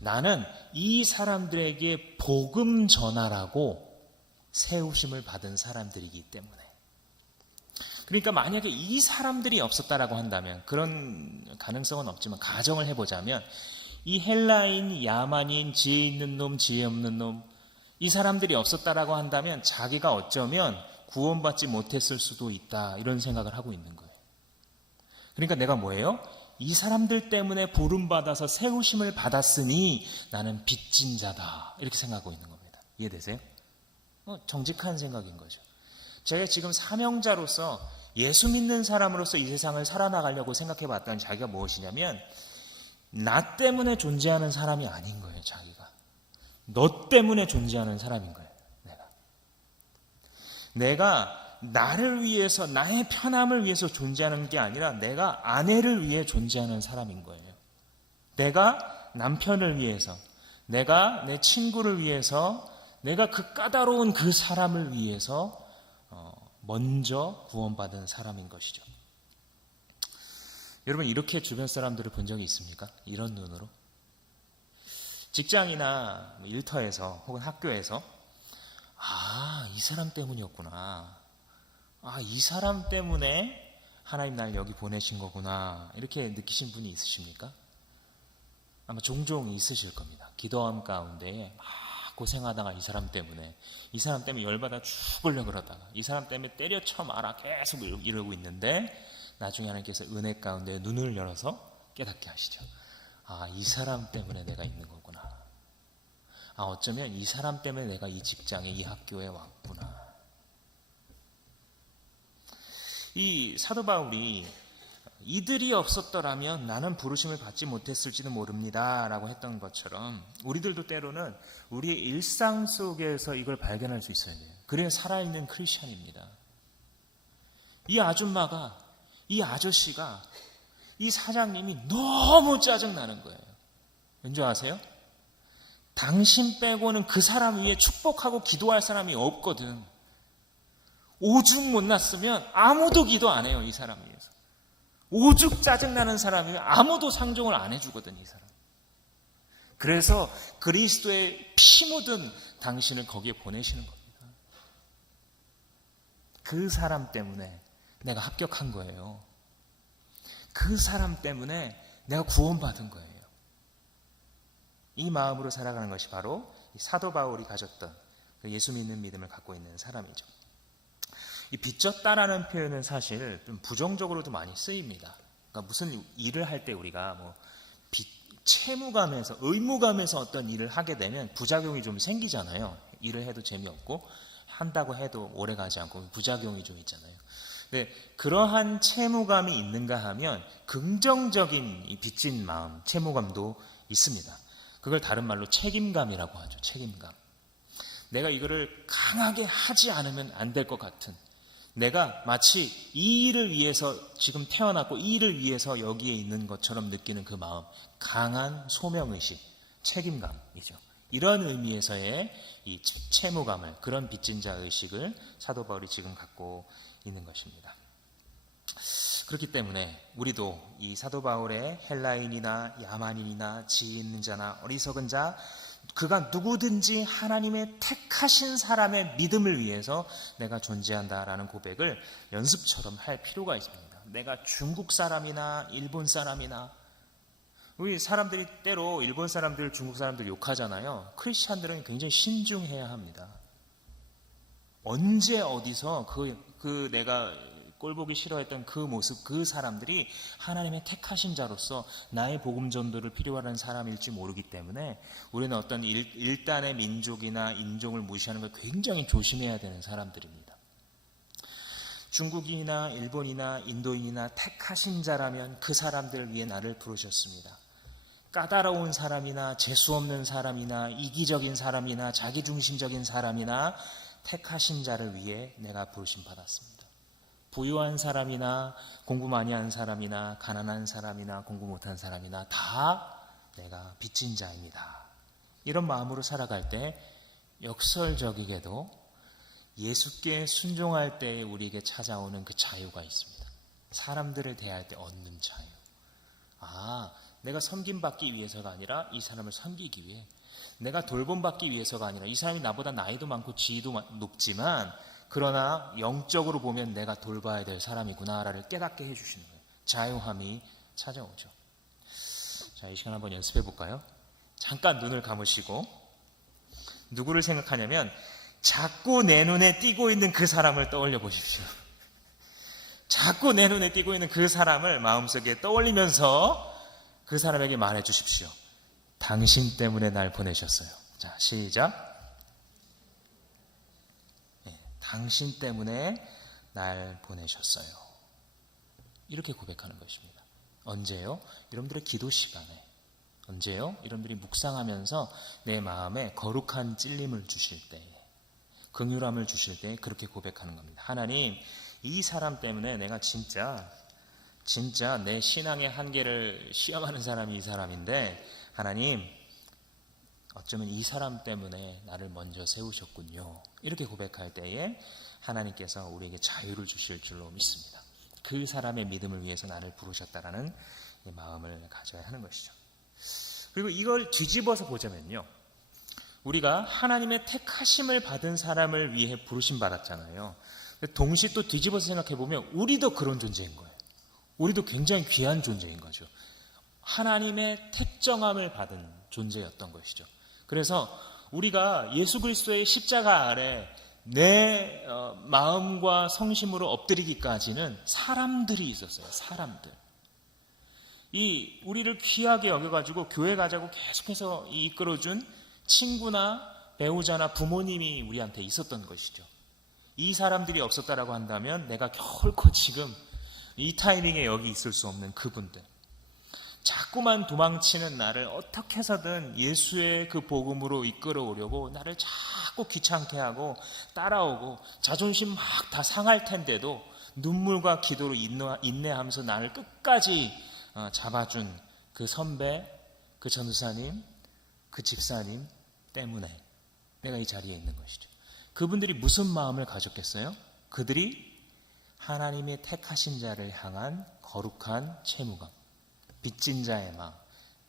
나는 이 사람들에게 복음 전하라고 세우심을 받은 사람들이기 때문에. 그러니까 만약에 이 사람들이 없었다라고 한다면, 그런 가능성은 없지만 가정을 해보자면, 이 헬라인, 야만인, 지혜 있는 놈, 지혜 없는 놈, 이 사람들이 없었다라고 한다면 자기가 어쩌면 구원받지 못했을 수도 있다, 이런 생각을 하고 있는 거예요. 그러니까 내가 뭐예요? 이 사람들 때문에 부름받아서 세우심을 받았으니 나는 빚진 자다, 이렇게 생각하고 있는 겁니다. 이해되세요? 정직한 생각인 거죠. 제가 지금 사명자로서, 예수 믿는 사람으로서 이 세상을 살아나가려고 생각해 봤더니 자기가 무엇이냐면, 나 때문에 존재하는 사람이 아닌 거예요. 자기가 너 때문에 존재하는 사람인 거예요. 내가 나를 위해서, 나의 편함을 위해서 존재하는 게 아니라 내가 아내를 위해 존재하는 사람인 거예요. 내가 남편을 위해서, 내가 내 친구를 위해서, 내가 그 까다로운 그 사람을 위해서 먼저 구원받은 사람인 것이죠. 여러분, 이렇게 주변 사람들을 본 적이 있습니까? 이런 눈으로? 직장이나 일터에서 혹은 학교에서, 이 사람 때문이었구나. 이 사람 때문에 하나님 날 여기 보내신 거구나, 이렇게 느끼신 분이 있으십니까? 아마 종종 있으실 겁니다. 기도함 가운데 막 고생하다가 이 사람 때문에 열받아 죽으려고 그러다가 이 사람 때문에 때려쳐 마라 계속 이러고 있는데, 나중에 하나님께서 은혜 가운데 눈을 열어서 깨닫게 하시죠. 이 사람 때문에 내가 있는 거구나. 어쩌면 이 사람 때문에 내가 이 직장에, 이 학교에 왔구나. 이 사도 바울이 이들이 없었더라면 나는 부르심을 받지 못했을지도 모릅니다 라고 했던 것처럼, 우리들도 때로는 우리의 일상 속에서 이걸 발견할 수 있어야 돼요. 그래야 살아있는 크리스찬입니다. 이 아줌마가, 이 아저씨가, 이 사장님이 너무 짜증나는 거예요. 왠지 아세요? 당신 빼고는 그 사람 위에 축복하고 기도할 사람이 없거든. 오죽 못났으면 아무도 기도 안 해요, 이 사람 위해서. 오죽 짜증나는 사람이면 아무도 상종을 안 해주거든, 이 사람. 그래서 그리스도의 피 묻은 당신을 거기에 보내시는 겁니다. 그 사람 때문에 내가 합격한 거예요. 그 사람 때문에 내가 구원받은 거예요. 이 마음으로 살아가는 것이 바로 사도 바울이 가졌던 예수 믿는 믿음을 갖고 있는 사람이죠. 이 빚졌다라는 표현은 사실 좀 부정적으로도 많이 쓰입니다. 그러니까 무슨 일을 할 때 우리가 채무감에서, 의무감에서 어떤 일을 하게 되면 부작용이 좀 생기잖아요. 일을 해도 재미없고 한다고 해도 오래 가지 않고 부작용이 좀 있잖아요. 근데 그러한 채무감이 있는가 하면 긍정적인 이 빚진 마음, 채무감도 있습니다. 그걸 다른 말로 책임감이라고 하죠. 책임감. 내가 이거를 강하게 하지 않으면 안 될 것 같은, 내가 마치 이 일을 위해서 지금 태어났고 이 일을 위해서 여기에 있는 것처럼 느끼는 그 마음, 강한 소명의식, 책임감이죠. 이런 의미에서의 이 채무감을, 그런 빚진 자 의식을 사도 바울이 지금 갖고 있는 것입니다. 그렇기 때문에 우리도 이 사도 바울의 헬라인이나 야만인이나 지혜 있는 자나 어리석은 자, 그가 누구든지 하나님의 택하신 사람의 믿음을 위해서 내가 존재한다라는 고백을 연습처럼 할 필요가 있습니다. 내가 중국 사람이나 일본 사람이나, 우리 사람들이 때로 일본 사람들, 중국 사람들 욕하잖아요. 크리스찬들은 굉장히 신중해야 합니다. 언제 어디서 내가 꼴보기 싫어했던 그 모습, 그 사람들이 하나님의 택하신 자로서 나의 복음 전도를 필요로 하는 사람일지 모르기 때문에 우리는 어떤 일단의 민족이나 인종을 무시하는 걸 굉장히 조심해야 되는 사람들입니다. 중국인이나 일본이나 인도인이나 택하신 자라면 그 사람들을 위해 나를 부르셨습니다. 까다로운 사람이나 재수없는 사람이나 이기적인 사람이나 자기중심적인 사람이나 택하신 자를 위해 내가 부르심 받았습니다. 부유한 사람이나 공부 많이 한 사람이나 가난한 사람이나 공부 못한 사람이나 다 내가 빚진 자입니다. 이런 마음으로 살아갈 때 역설적이게도 예수께 순종할 때 우리에게 찾아오는 그 자유가 있습니다. 사람들을 대할 때 얻는 자유. 내가 섬김받기 위해서가 아니라 이 사람을 섬기기 위해, 내가 돌봄받기 위해서가 아니라 이 사람이 나보다 나이도 많고 지위도 높지만 그러나 영적으로 보면 내가 돌봐야 될 사람이구나를 깨닫게 해주시는 거예요. 자유함이 찾아오죠. 자, 이 시간 한번 연습해 볼까요? 잠깐 눈을 감으시고 누구를 생각하냐면 자꾸 내 눈에 띄고 있는 그 사람을 떠올려 보십시오. 자꾸 내 눈에 띄고 있는 그 사람을 마음속에 떠올리면서 그 사람에게 말해 주십시오. 당신 때문에 날 보내셨어요. 자, 시작. 당신 때문에 날 보내셨어요. 이렇게 고백하는 것입니다. 언제요? 여러분들의 기도 시간에. 언제요? 여러분들이 묵상하면서 내 마음에 거룩한 찔림을 주실 때에, 긍휼함을 주실 때에 그렇게 고백하는 겁니다. 하나님, 이 사람 때문에 내가 진짜 내 신앙의 한계를 시험하는 사람이 이 사람인데, 하나님, 어쩌면 이 사람 때문에 나를 먼저 세우셨군요. 이렇게 고백할 때에 하나님께서 우리에게 자유를 주실 줄로 믿습니다. 그 사람의 믿음을 위해서 나를 부르셨다라는 마음을 가져야 하는 것이죠. 그리고 이걸 뒤집어서 보자면요, 우리가 하나님의 택하심을 받은 사람을 위해 부르심 받았잖아요. 동시에 또 뒤집어서 생각해 보면 우리도 그런 존재인 거예요. 우리도 굉장히 귀한 존재인 거죠. 하나님의 택정함을 받은 존재였던 것이죠. 그래서 우리가 예수 그리스도의 십자가 아래 내 마음과 성심으로 엎드리기까지는 사람들이 있었어요. 사람들. 우리를 귀하게 여겨가지고 교회 가자고 계속해서 이끌어준 친구나 배우자나 부모님이 우리한테 있었던 것이죠. 이 사람들이 없었다라고 한다면 내가 결코 지금 이 타이밍에 여기 있을 수 없는 그분들. 자꾸만 도망치는 나를 어떻게 해서든 예수의 그 복음으로 이끌어오려고 나를 자꾸 귀찮게 하고 따라오고 자존심 막 다 상할 텐데도 눈물과 기도로 인내하면서 나를 끝까지 잡아준 그 선배, 그 전도사님, 그 집사님 때문에 내가 이 자리에 있는 것이죠. 그분들이 무슨 마음을 가졌겠어요? 그들이 하나님의 택하신 자를 향한 거룩한 채무감, 빚진 자의 마음,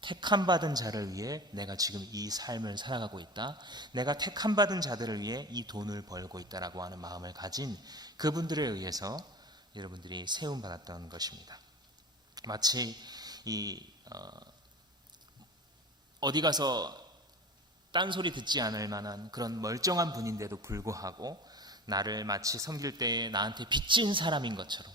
택함 받은 자를 위해 내가 지금 이 삶을 살아가고 있다. 내가 택함 받은 자들을 위해 이 돈을 벌고 있다라고 하는 마음을 가진 그분들에 의해서 여러분들이 세움 받았던 것입니다. 마치 어디 가서 딴소리 듣지 않을 만한 그런 멀쩡한 분인데도 불구하고 나를 마치 섬길 때에 나한테 빚진 사람인 것처럼,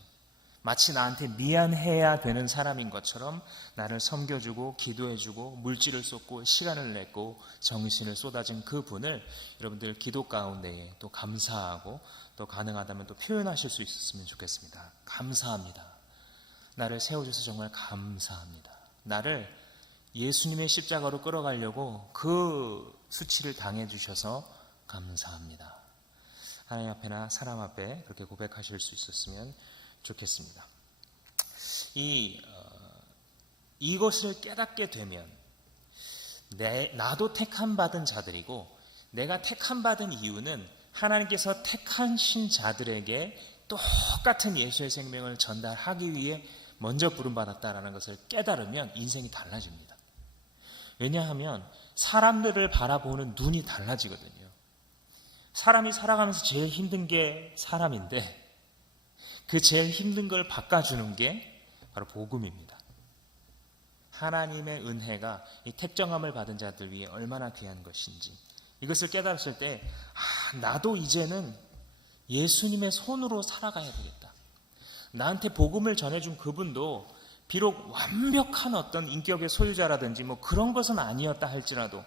마치 나한테 미안해야 되는 사람인 것처럼 나를 섬겨주고 기도해주고 물질을 쏟고 시간을 냈고 정신을 쏟아진 그 분을 여러분들 기도 가운데에 또 감사하고 또 가능하다면 또 표현하실 수 있었으면 좋겠습니다. 감사합니다. 나를 세워줘서 정말 감사합니다. 나를 예수님의 십자가로 끌어가려고 그 수치를 당해주셔서 감사합니다. 하나님 앞에나 사람 앞에 그렇게 고백하실 수 있었으면 좋겠습니다. 이것을 깨닫게 되면 나도 택함 받은 자들이고 내가 택함 받은 이유는 하나님께서 택하신 자들에게 똑같은 예수의 생명을 전달하기 위해 먼저 부름받았다라는 것을 깨달으면 인생이 달라집니다. 왜냐하면 사람들을 바라보는 눈이 달라지거든요. 사람이 살아가면서 제일 힘든 게 사람인데 그 제일 힘든 걸 바꿔주는 게 바로 복음입니다. 하나님의 은혜가 이 택정함을 받은 자들 위해 얼마나 귀한 것인지 이것을 깨달았을 때 나도 이제는 예수님의 손으로 살아가야 되겠다. 나한테 복음을 전해준 그분도 비록 완벽한 어떤 인격의 소유자라든지 뭐 그런 것은 아니었다 할지라도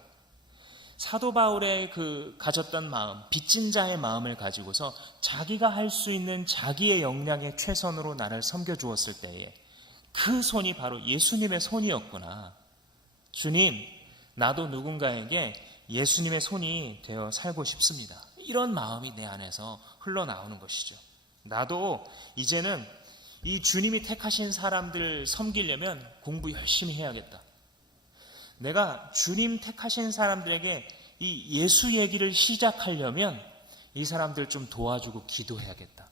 사도 바울의 가졌던 마음, 빚진 자의 마음을 가지고서 자기가 할 수 있는 자기의 역량의 최선으로 나를 섬겨주었을 때에 그 손이 바로 예수님의 손이었구나. 주님, 나도 누군가에게 예수님의 손이 되어 살고 싶습니다. 이런 마음이 내 안에서 흘러나오는 것이죠. 나도 이제는 이 주님이 택하신 사람들 섬기려면 공부 열심히 해야겠다. 내가 주님 택하신 사람들에게 이 예수 얘기를 시작하려면 이 사람들 좀 도와주고 기도해야겠다.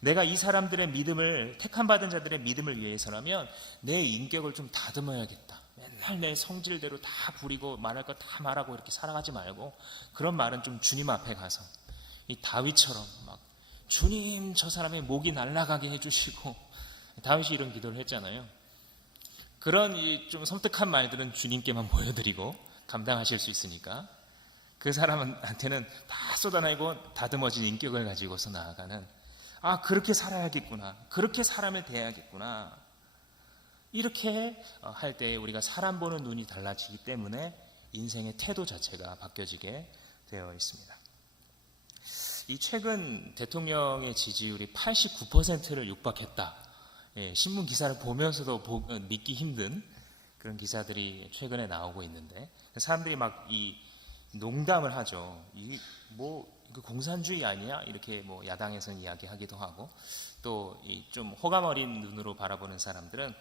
내가 이 사람들의 믿음을, 택함받은 자들의 믿음을 위해서라면 내 인격을 좀 다듬어야겠다. 맨날 내 성질대로 다 부리고 말할 거 다 말하고 이렇게 살아가지 말고 그런 말은 좀 주님 앞에 가서 이 다윗처럼 막 주님 저 사람의 목이 날아가게 해주시고 다윗이 이런 기도를 했잖아요. 그런 좀 섬뜩한 말들은 주님께만 보여드리고 감당하실 수 있으니까 그 사람한테는 다 쏟아내고 다듬어진 인격을 가지고서 나아가는 그렇게 살아야겠구나. 그렇게 사람을 대해야겠구나. 이렇게 할 때 우리가 사람 보는 눈이 달라지기 때문에 인생의 태도 자체가 바뀌어지게 되어 있습니다. 이 최근 대통령의 지지율이 89%를 육박했다. 신문 기사를 보면서도 믿기 힘든 그런 기사들이 최근에 나오고 있는데 사람들이 막 이 농담을 하죠. 이거 공산주의 아니야? 이렇게 뭐 야당에서는 이야기하기도 하고 또 이 좀 호감 어린 눈으로 바라보는 사람들은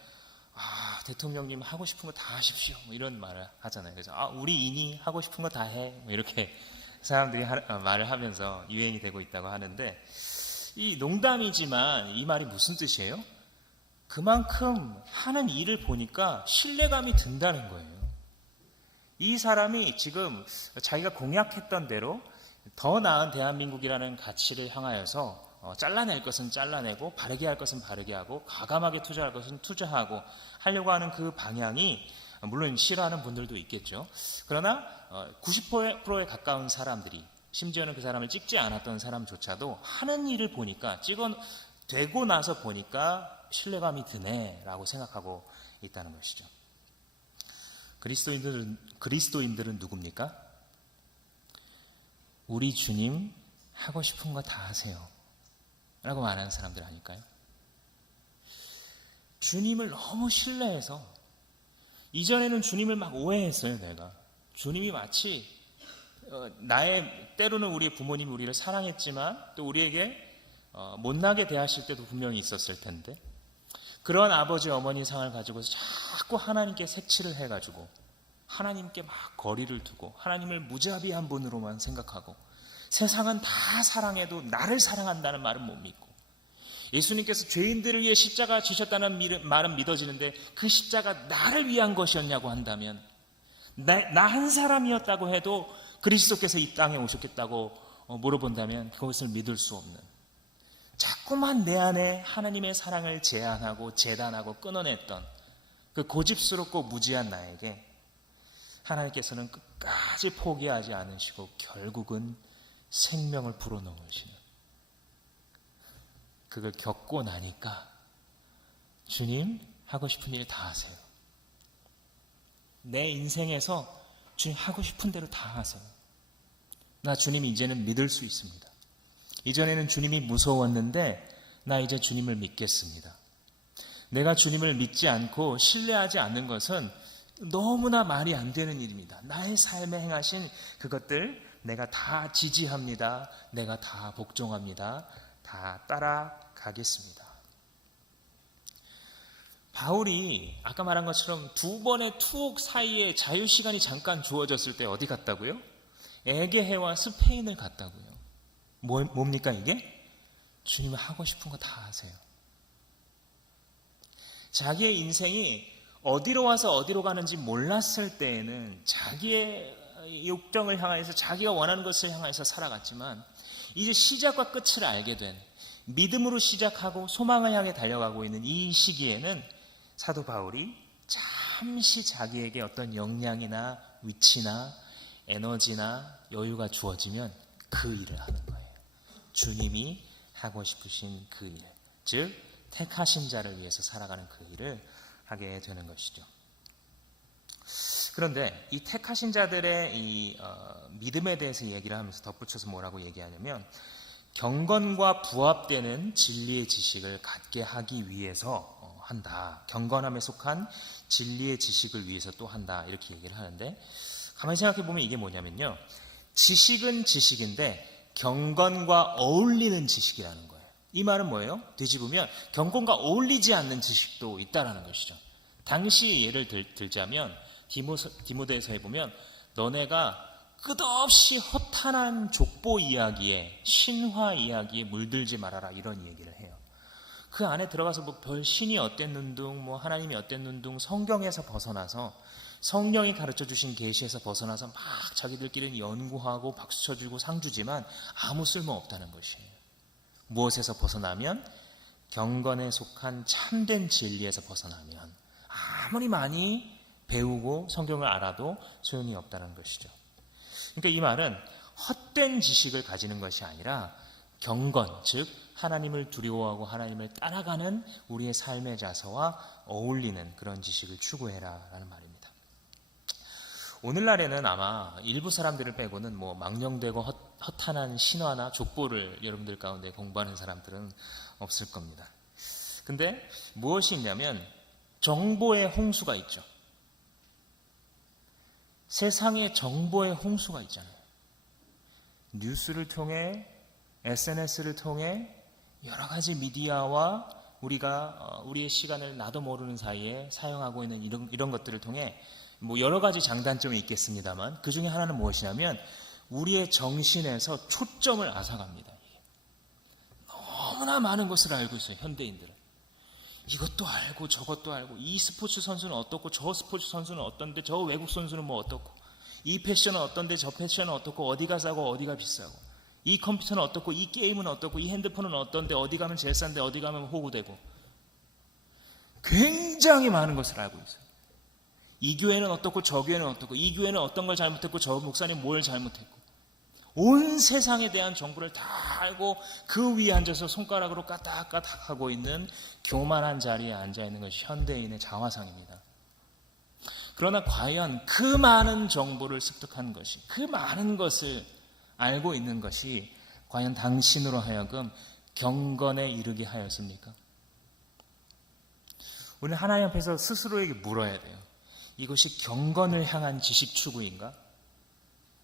대통령님 하고 싶은 거 다 하십시오. 뭐 이런 말을 하잖아요. 그래서 우리 인이 하고 싶은 거 다 해. 뭐 이렇게 사람들이 말을 하면서 유행이 되고 있다고 하는데 이 농담이지만 이 말이 무슨 뜻이에요? 그만큼 하는 일을 보니까 신뢰감이 든다는 거예요. 이 사람이 지금 자기가 공약했던 대로 더 나은 대한민국이라는 가치를 향하여서 잘라낼 것은 잘라내고 바르게 할 것은 바르게 하고 과감하게 투자할 것은 투자하고 하려고 하는 그 방향이 물론 싫어하는 분들도 있겠죠. 그러나 90%에 가까운 사람들이 심지어는 그 사람을 찍지 않았던 사람조차도 하는 일을 보니까 되고 나서 보니까 신뢰감이 드네라고 생각하고 있다는 것이죠. 그리스도인들은 누굽니까? 우리 주님 하고 싶은 거 다 하세요 라고 말하는 사람들 아닐까요? 주님을 너무 신뢰해서 이전에는 주님을 막 오해했어요. 내가 주님이 마치 때로는 우리 부모님이 우리를 사랑했지만 또 우리에게 못나게 대하실 때도 분명히 있었을 텐데 그런 아버지 어머니 상을 가지고서 자꾸 하나님께 색칠을 해가지고 하나님께 막 거리를 두고 하나님을 무자비한 분으로만 생각하고 세상은 다 사랑해도 나를 사랑한다는 말은 못 믿고 예수님께서 죄인들을 위해 십자가 지셨다는 말은 믿어지는데 그 십자가 나를 위한 것이었냐고 한다면, 나 한 사람이었다고 해도 그리스도께서 이 땅에 오셨겠다고 물어본다면 그것을 믿을 수 없는, 자꾸만 내 안에 하나님의 사랑을 제한하고 재단하고 끊어냈던 그 고집스럽고 무지한 나에게 하나님께서는 끝까지 포기하지 않으시고 결국은 생명을 불어넣으시는, 그걸 겪고 나니까 주님 하고 싶은 일 다 하세요. 내 인생에서 주님 하고 싶은 대로 다 하세요. 나 주님 이제는 믿을 수 있습니다. 이전에는 주님이 무서웠는데 나 이제 주님을 믿겠습니다. 내가 주님을 믿지 않고 신뢰하지 않는 것은 너무나 말이 안 되는 일입니다. 나의 삶에 행하신 그것들 내가 다 지지합니다. 내가 다 복종합니다. 다 따라가겠습니다. 바울이 아까 말한 것처럼 두 번의 투옥 사이에 자유시간이 잠깐 주어졌을 때 어디 갔다고요? 에게해와 스페인을 갔다고요. 뭡니까 이게? 주님이 하고 싶은 거 다 하세요. 자기의 인생이 어디로 와서 어디로 가는지 몰랐을 때에는 자기의 욕정을 향해서 자기가 원하는 것을 향해서 살아갔지만, 이제 시작과 끝을 알게 된, 믿음으로 시작하고 소망을 향해 달려가고 있는 이 시기에는 사도 바울이 잠시 자기에게 어떤 역량이나 위치나 에너지나 여유가 주어지면 그 일을 하는 거예요. 주님이 하고 싶으신 그 일, 즉 택하신 자를 위해서 살아가는 그 일을 하게 되는 것이죠. 그런데 이 택하신 자들의 이 믿음에 대해서 얘기를 하면서 덧붙여서 뭐라고 얘기하냐면, 경건과 부합되는 진리의 지식을 갖게 하기 위해서 한다. 경건함에 속한 진리의 지식을 위해서 또 한다. 이렇게 얘기를 하는데, 가만히 생각해 보면 이게 뭐냐면요, 지식은 지식인데 경건과 어울리는 지식이라는 거예요. 이 말은 뭐예요? 뒤집으면 경건과 어울리지 않는 지식도 있다라는 것이죠. 당시 예를 들자면 디모데에서 해보면, 너네가 끝없이 허탄한 족보 이야기에, 신화 이야기에 물들지 말아라, 이런 얘기를 해요. 그 안에 들어가서 뭐 별 신이 어땠는둥, 뭐 하나님이 어땠는둥, 성경에서 벗어나서, 성령이 가르쳐 주신 계시에서 벗어나서 막 자기들끼리는 연구하고 박수 쳐주고 상 주지만 아무 쓸모 없다는 것이에요. 무엇에서 벗어나면? 경건에 속한 참된 진리에서 벗어나면 아무리 많이 배우고 성경을 알아도 소용이 없다는 것이죠. 그러니까 이 말은 헛된 지식을 가지는 것이 아니라 경건, 즉 하나님을 두려워하고 하나님을 따라가는 우리의 삶의 자세와 어울리는 그런 지식을 추구해라 라는 말입니다. 오늘날에는 아마 일부 사람들을 빼고는 뭐 망령되고 허탄한 신화나 족보를 여러분들 가운데 공부하는 사람들은 없을 겁니다. 근데 무엇이 있냐면 정보의 홍수가 있죠. 세상에 정보의 홍수가 있잖아요. 뉴스를 통해, SNS를 통해 여러 가지 미디어와 우리가 우리의 시간을 나도 모르는 사이에 사용하고 있는 이런 것들을 통해 뭐 여러 가지 장단점이 있겠습니다만, 그 중에 하나는 무엇이냐면 우리의 정신에서 초점을 앗아갑니다. 너무나 많은 것을 알고 있어요, 현대인들은. 이것도 알고 저것도 알고, 이 스포츠 선수는 어떻고 저 스포츠 선수는 어떤데, 저 외국 선수는 뭐 어떻고, 이 패션은 어떤데 저 패션은 어떻고, 어디가 싸고 어디가 비싸고, 이 컴퓨터는 어떻고, 이 게임은 어떻고, 이 핸드폰은 어떤데, 어디 가면 제일 싼데 어디 가면 호구되고, 굉장히 많은 것을 알고 있어요. 이 교회는 어떻고 저 교회는 어떻고, 이 교회는 어떤 걸 잘못했고 저 목사님 뭘 잘못했고, 온 세상에 대한 정보를 다 알고 그 위에 앉아서 손가락으로 까딱까딱하고 있는 교만한 자리에 앉아있는 것이 현대인의 자화상입니다. 그러나 과연 그 많은 정보를 습득한 것이, 그 많은 것을 알고 있는 것이 과연 당신으로 하여금 경건에 이르게 하였습니까? 우리는 하나님 앞에서 스스로에게 물어야 돼요. 이것이 경건을 향한 지식 추구인가?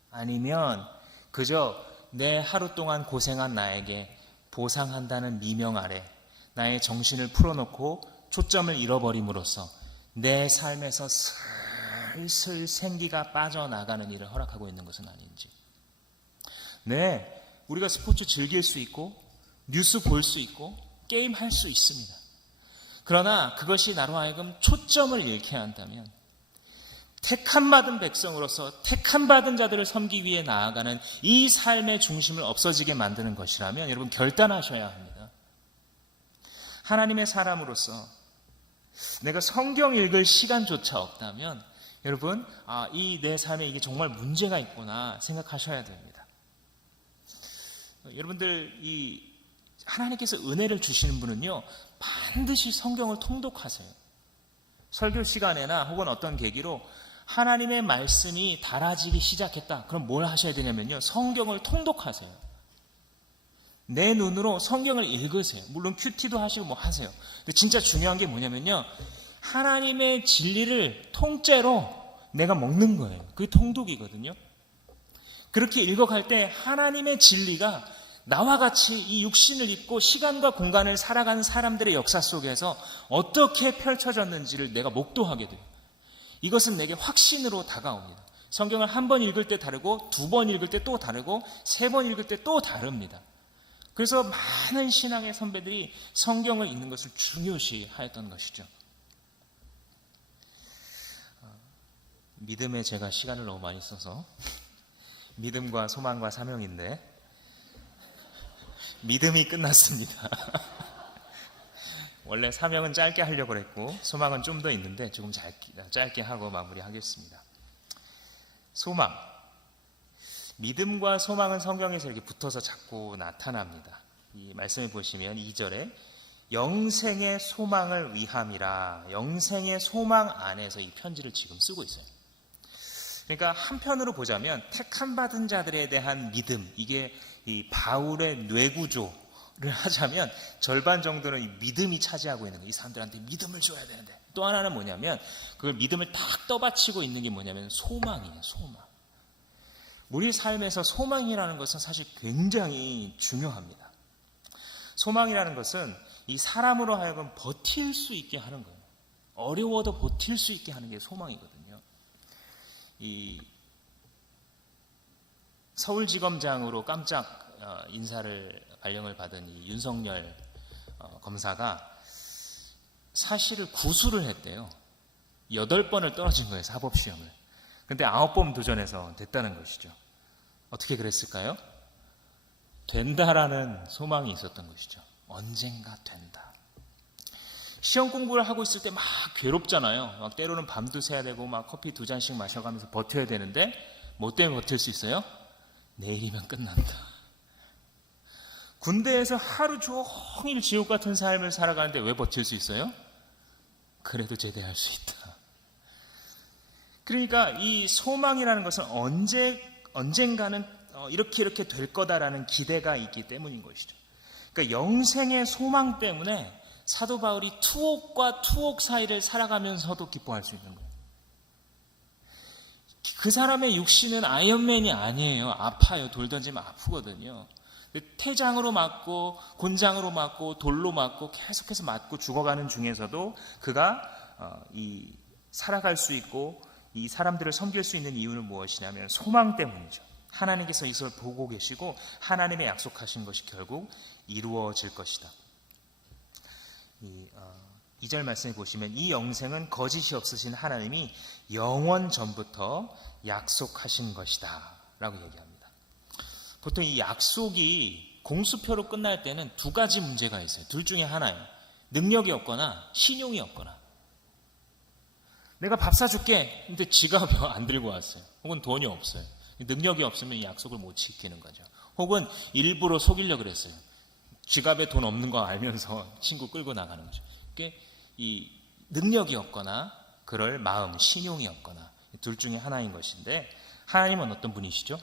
아니면 그저 내 하루 동안 고생한 나에게 보상한다는 미명 아래 나의 정신을 풀어놓고 초점을 잃어버림으로써 내 삶에서 슬슬 생기가 빠져나가는 일을 허락하고 있는 것은 아닌지. 네, 우리가 스포츠 즐길 수 있고 뉴스 볼 수 있고 게임할 수 있습니다. 그러나 그것이 나로 하여금 초점을 잃게 한다면 택함받은 백성으로서 택함받은 자들을 섬기기 위해 나아가는 이 삶의 중심을 없어지게 만드는 것이라면 여러분 결단하셔야 합니다. 하나님의 사람으로서 내가 성경 읽을 시간조차 없다면 여러분 이 내 삶에 이게 정말 문제가 있구나 생각하셔야 됩니다. 여러분들 이 하나님께서 은혜를 주시는 분은요 반드시 성경을 통독하세요. 설교 시간에나 혹은 어떤 계기로 하나님의 말씀이 달아지기 시작했다. 그럼 뭘 하셔야 되냐면요 성경을 통독하세요. 내 눈으로 성경을 읽으세요. 물론 큐티도 하시고 뭐 하세요. 근데 진짜 중요한 게 뭐냐면요 하나님의 진리를 통째로 내가 먹는 거예요. 그게 통독이거든요. 그렇게 읽어갈 때 하나님의 진리가 나와 같이 이 육신을 입고 시간과 공간을 살아가는 사람들의 역사 속에서 어떻게 펼쳐졌는지를 내가 목도하게 돼요. 이것은 내게 확신으로 다가옵니다. 성경을 한 번 읽을 때 다르고 두 번 읽을 때 또 다르고 세 번 읽을 때 또 다릅니다. 그래서 많은 신앙의 선배들이 성경을 읽는 것을 중요시 하였던 것이죠. 믿음에 제가 시간을 너무 많이 써서 믿음과 소망과 사명인데 믿음이 끝났습니다. 원래 사명은 짧게 하려고 했고 소망은 좀 더 있는데 조금 짧게 하고 마무리하겠습니다. 소망. 믿음과 소망은 성경에서 이렇게 붙어서 자꾸 나타납니다. 이 말씀을 보시면 2절에 영생의 소망을 위함이라 영생의 소망 안에서 이 편지를 지금 쓰고 있어요. 그러니까 한편으로 보자면 택함받은 자들에 대한 믿음 이게 이 바울의 뇌구조를 하자면 절반 정도는 이 믿음이 차지하고 있는 거예요. 이 사람들한테 믿음을 줘야 되는데 또 하나는 뭐냐면 그걸 믿음을 딱 떠받치고 있는 게 뭐냐면 소망이에요. 소망. 우리 삶에서 소망이라는 것은 사실 굉장히 중요합니다. 소망이라는 것은 이 사람으로 하여금 버틸 수 있게 하는 거예요. 어려워도 버틸 수 있게 하는 게 소망이거든요. 이 서울지검장으로 깜짝 발령을 받은 이 윤석열 검사가 사실을 구술을 했대요. 8번을 떨어진 거예요. 사법시험을. 근데 9번 도전해서 됐다는 것이죠. 어떻게 그랬을까요? 된다라는 소망이 있었던 것이죠. 언젠가 된다. 시험 공부를 하고 있을 때 막 괴롭잖아요. 막 때로는 밤도 새야 되고 막 커피 2잔씩 마셔가면서 버텨야 되는데 뭐 때문에 버틸 수 있어요? 내일이면 끝난다. 군대에서 하루 종일 지옥 같은 삶을 살아가는데 왜 버틸 수 있어요? 그래도 제대할 수 있다. 그러니까 이 소망이라는 것은 언젠가는 이렇게 될 거다라는 기대가 있기 때문인 것이죠. 그러니까 영생의 소망 때문에 사도 바울이 투옥과 투옥 사이를 살아가면서도 기뻐할 수 있는 거예요. 그 사람의 육신은 아이언맨이 아니에요. 아파요. 돌 던지면 아프거든요. 태장으로 맞고 곤장으로 맞고 돌로 맞고 계속해서 맞고 죽어가는 중에서도 그가 살아갈 수 있고 이 사람들을 섬길 수 있는 이유는 무엇이냐면 소망 때문이죠. 하나님께서 이것을 보고 계시고 하나님의 약속하신 것이 결국 이루어질 것이다. 2절 말씀에 보시면 이 영생은 거짓이 없으신 하나님이 영원 전부터 약속하신 것이다 라고 얘기합니다. 보통 이 약속이 공수표로 끝날 때는 두 가지 문제가 있어요. 둘 중에 하나예요. 능력이 없거나 신용이 없거나. 내가 밥 사줄게. 근데 지갑을 안 들고 왔어요. 혹은 돈이 없어요. 능력이 없으면 이 약속을 못 지키는 거죠. 혹은 일부러 속이려고 그랬어요. 지갑에 돈 없는 거 알면서 친구 끌고 나가는 거죠. 그게 이 능력이 없거나 그럴 마음, 신용이 없거나 둘 중에 하나인 것인데 하나님은 어떤 분이시죠?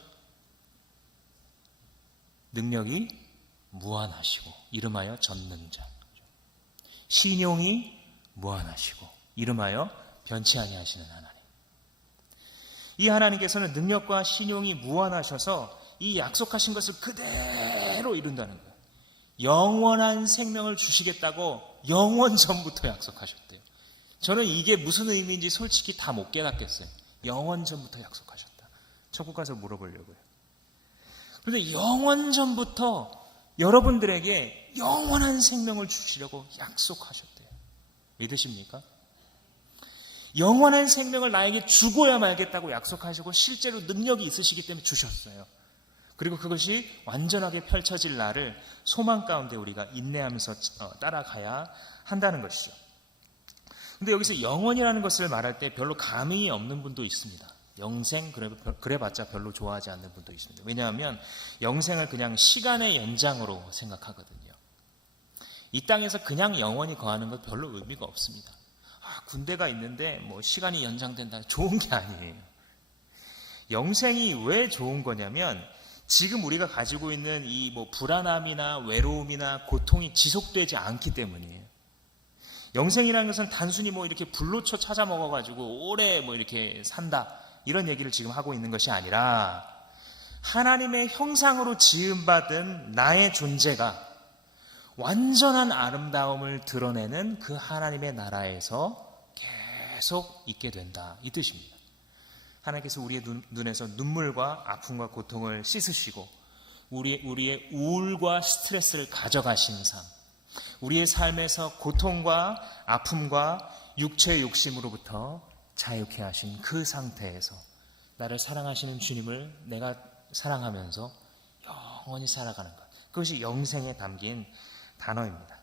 능력이 무한하시고 이름하여 전능자. 신용이 무한하시고 이름하여 변치 아니하시는 하나님. 이 하나님께서는 능력과 신용이 무한하셔서 이 약속하신 것을 그대로 이룬다는 거예요. 영원한 생명을 주시겠다고 영원 전부터 약속하셨대요. 저는 이게 무슨 의미인지 솔직히 다 못 깨닫겠어요. 영원 전부터 약속하셨다. 천국 가서 물어보려고요. 그런데 영원 전부터 여러분들에게 영원한 생명을 주시려고 약속하셨대요. 믿으십니까? 영원한 생명을 나에게 주고야 말겠다고 약속하시고 실제로 능력이 있으시기 때문에 주셨어요. 그리고 그것이 완전하게 펼쳐질 날을 소망 가운데 우리가 인내하면서 따라가야 한다는 것이죠. 근데 여기서 영원이라는 것을 말할 때 별로 감흥이 없는 분도 있습니다. 영생 그래봤자 별로 좋아하지 않는 분도 있습니다. 왜냐하면 영생을 그냥 시간의 연장으로 생각하거든요. 이 땅에서 그냥 영원히 거하는 것 별로 의미가 없습니다. 군대가 있는데 뭐 시간이 연장된다, 좋은 게 아니에요. 영생이 왜 좋은 거냐면 지금 우리가 가지고 있는 이 뭐 불안함이나 외로움이나 고통이 지속되지 않기 때문이에요. 영생이라는 것은 단순히 뭐 이렇게 불로초 찾아 먹어가지고 오래 뭐 이렇게 산다, 이런 얘기를 지금 하고 있는 것이 아니라 하나님의 형상으로 지음받은 나의 존재가 완전한 아름다움을 드러내는 그 하나님의 나라에서 계속 있게 된다, 이 뜻입니다. 하나님께서 우리의 눈에서 눈물과 아픔과 고통을 씻으시고 우리의 우울과 스트레스를 가져가신 삶, 우리의 삶에서 고통과 아픔과 육체의 욕심으로부터 자유케 하신 그 상태에서 나를 사랑하시는 주님을 내가 사랑하면서 영원히 살아가는 것, 그것이 영생에 담긴 단어입니다.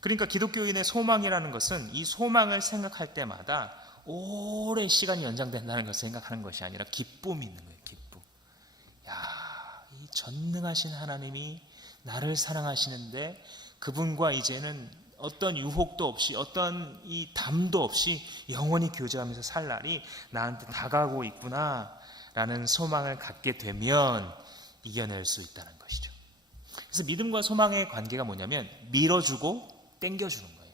그러니까 기독교인의 소망이라는 것은 이 소망을 생각할 때마다 오랜 시간이 연장된다는 것을 생각하는 것이 아니라 기쁨이 있는 거예요. 기쁨. 이 전능하신 하나님이 나를 사랑하시는데 그분과 이제는 어떤 유혹도 없이 어떤 이 담도 없이 영원히 교제하면서 살 날이 나한테 다가오고 있구나라는 소망을 갖게 되면 이겨낼 수 있다는 것이죠. 그래서 믿음과 소망의 관계가 뭐냐면 밀어주고 땡겨주는 거예요.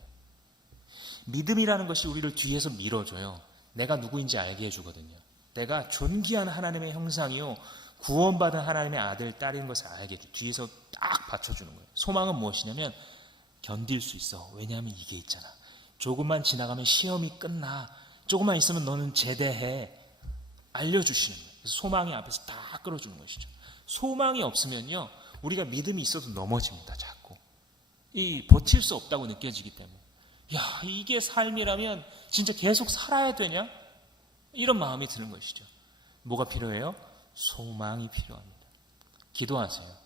믿음이라는 것이 우리를 뒤에서 밀어줘요. 내가 누구인지 알게 해주거든요. 내가 존귀한 하나님의 형상이요, 구원받은 하나님의 아들, 딸인 것을 알게 해줘. 뒤에서 딱 받쳐주는 거예요. 소망은 무엇이냐면 견딜 수 있어. 왜냐하면 이게 있잖아. 조금만 지나가면 시험이 끝나. 조금만 있으면 너는 제대해. 알려주시는 거예요. 그래서 소망이 앞에서 다 끌어주는 것이죠. 소망이 없으면요, 우리가 믿음이 있어도 넘어집니다. 자꾸. 버틸 수 없다고 느껴지기 때문에. 이게 삶이라면 진짜 계속 살아야 되냐? 이런 마음이 드는 것이죠. 뭐가 필요해요? 소망이 필요합니다. 기도하세요.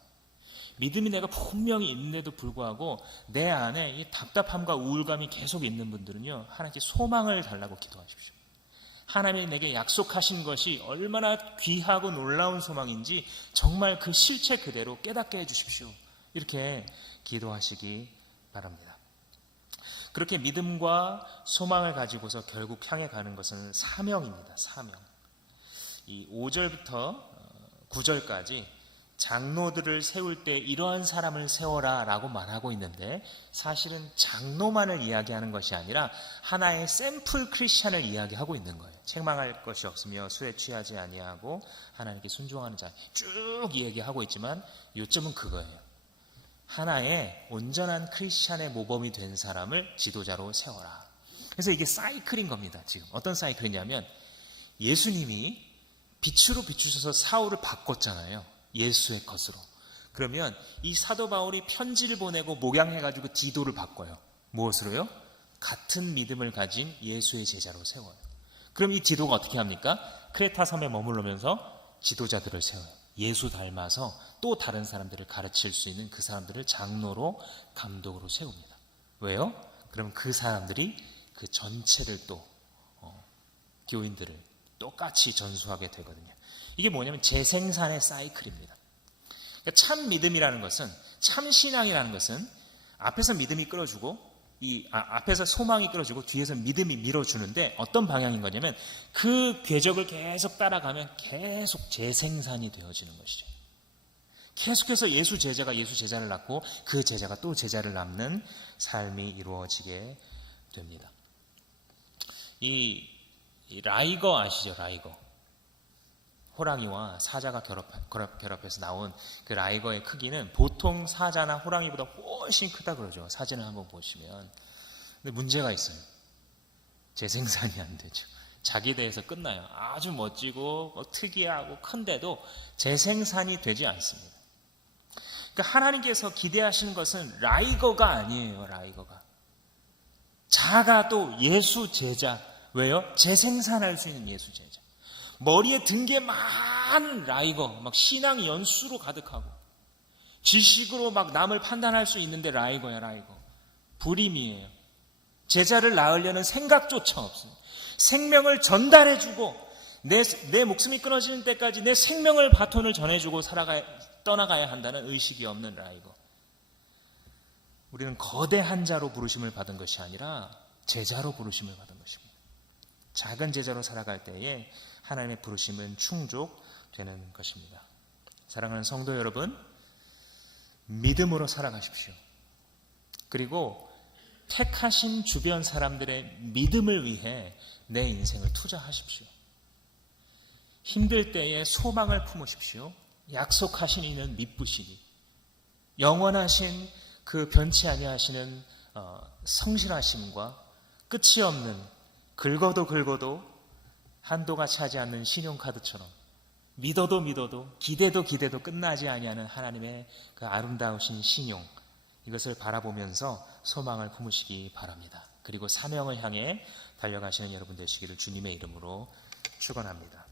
믿음이 내가 분명히 있는데도 불구하고 내 안에 이 답답함과 우울감이 계속 있는 분들은요, 하나님께 소망을 달라고 기도하십시오. 하나님이 내게 약속하신 것이 얼마나 귀하고 놀라운 소망인지 정말 그 실체 그대로 깨닫게 해주십시오. 이렇게 기도하시기 바랍니다. 그렇게 믿음과 소망을 가지고서 결국 향해 가는 것은 사명입니다. 사명. 이 5절부터 9절까지 장로들을 세울 때 이러한 사람을 세워라 라고 말하고 있는데, 사실은 장로만을 이야기하는 것이 아니라 하나의 샘플 크리스찬을 이야기하고 있는 거예요. 책망할 것이 없으며 술에 취하지 아니하고 하나님께 순종하는 자, 쭉 이야기하고 있지만 요점은 그거예요. 하나의 온전한 크리스찬의 모범이 된 사람을 지도자로 세워라. 그래서 이게 사이클인 겁니다. 지금 어떤 사이클이냐면, 예수님이 빛으로 비추셔서 사울을 바꿨잖아요. 예수의 것으로. 그러면 이 사도 바울이 편지를 보내고 목양해가지고 디도를 바꿔요. 무엇으로요? 같은 믿음을 가진 예수의 제자로 세워요. 그럼 이 디도가 어떻게 합니까? 크레타 섬에 머물러면서 지도자들을 세워요. 예수 닮아서 또 다른 사람들을 가르칠 수 있는 그 사람들을 장로로, 감독으로 세웁니다. 왜요? 그럼 그 사람들이 그 전체를 또 교인들을 똑같이 전수하게 되거든요. 이게 뭐냐면 재생산의 사이클입니다. 그러니까 참 믿음이라는 것은, 참 신앙이라는 것은 앞에서 믿음이 끌어주고 앞에서 소망이 끌어주고 뒤에서 믿음이 밀어주는데, 어떤 방향인 거냐면 그 궤적을 계속 따라가면 계속 재생산이 되어지는 것이죠. 계속해서 예수 제자를 낳고 그 제자가 또 제자를 낳는 삶이 이루어지게 됩니다. 이 라이거 아시죠? 라이거. 호랑이와 사자가 결합해서 나온 그 라이거의 크기는 보통 사자나 호랑이보다 훨씬 크다 그러죠. 사진을 한번 보시면. 근데 문제가 있어요. 재생산이 안 되죠. 자기 대에서 끝나요. 아주 멋지고 특이하고 큰데도 재생산이 되지 않습니다. 그러니까 하나님께서 기대하시는 것은 라이거가 아니에요. 라이거가. 자가도 예수 제자. 왜요? 재생산할 수 있는 예수 제자. 머리에 든 게 많은 라이거, 막 신앙 연수로 가득하고 지식으로 막 남을 판단할 수 있는데 라이거야, 라이거. 불임이에요. 제자를 낳으려는 생각조차 없어요. 생명을 전달해주고 내 목숨이 끊어지는 때까지 내 생명을 바톤을 전해주고 떠나가야 한다는 의식이 없는 라이거. 우리는 거대한 자로 부르심을 받은 것이 아니라 제자로 부르심을 받은 것입니다. 작은 제자로 살아갈 때에 하나님의 부르심은 충족되는 것입니다. 사랑하는 성도 여러분, 믿음으로 살아가십시오. 그리고 택하신 주변 사람들의 믿음을 위해 내 인생을 투자하십시오. 힘들 때에 소망을 품으십시오. 약속하신 이는 믿으시니 영원하신 그 변치 아니하시는 성실하심과 끝이 없는 긁어도 한도가 차지 않는 신용카드처럼 믿어도 기대도 끝나지 아니하는 하나님의 그 아름다우신 신용, 이것을 바라보면서 소망을 품으시기 바랍니다. 그리고 사명을 향해 달려가시는 여러분 되시기를 주님의 이름으로 축원합니다.